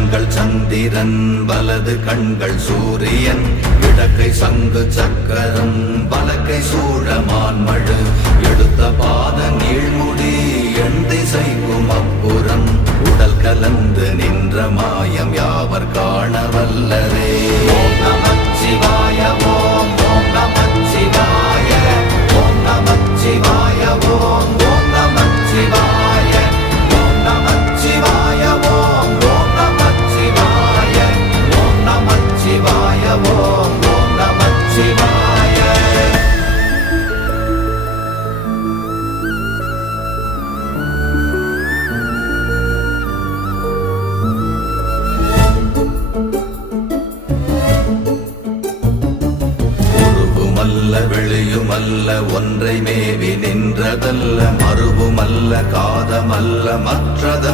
கண்கள் சந்திரன் வலது கண்கள் சூரியன் இடக்கை சங்கு சக்கரம் வலக்கை சூழமான்மழு எடுத்த பாத நீழ்முடி எண் திசைக்கும் அப்புறம் உடல் கலந்து நின்ற மாயம் யாவர் காண வல்லரே. ஓம் நமச்சிவாய ஓம் ஓம் நமச்சிவாய ஓம் நமச்சிவாய ஓம் ஓம் நமச்சிவாய ஓம் நமச்சிவாய ஓம் ஓம் நமச்சிவாய ஓம் நமச்சிவாய ஓம் ஓம் நமச்சிவாய. வெளியுமல்ல ஒன்றை மேவி நின்றதல்ல மறுவுமல்ல காதமல்ல மற்றத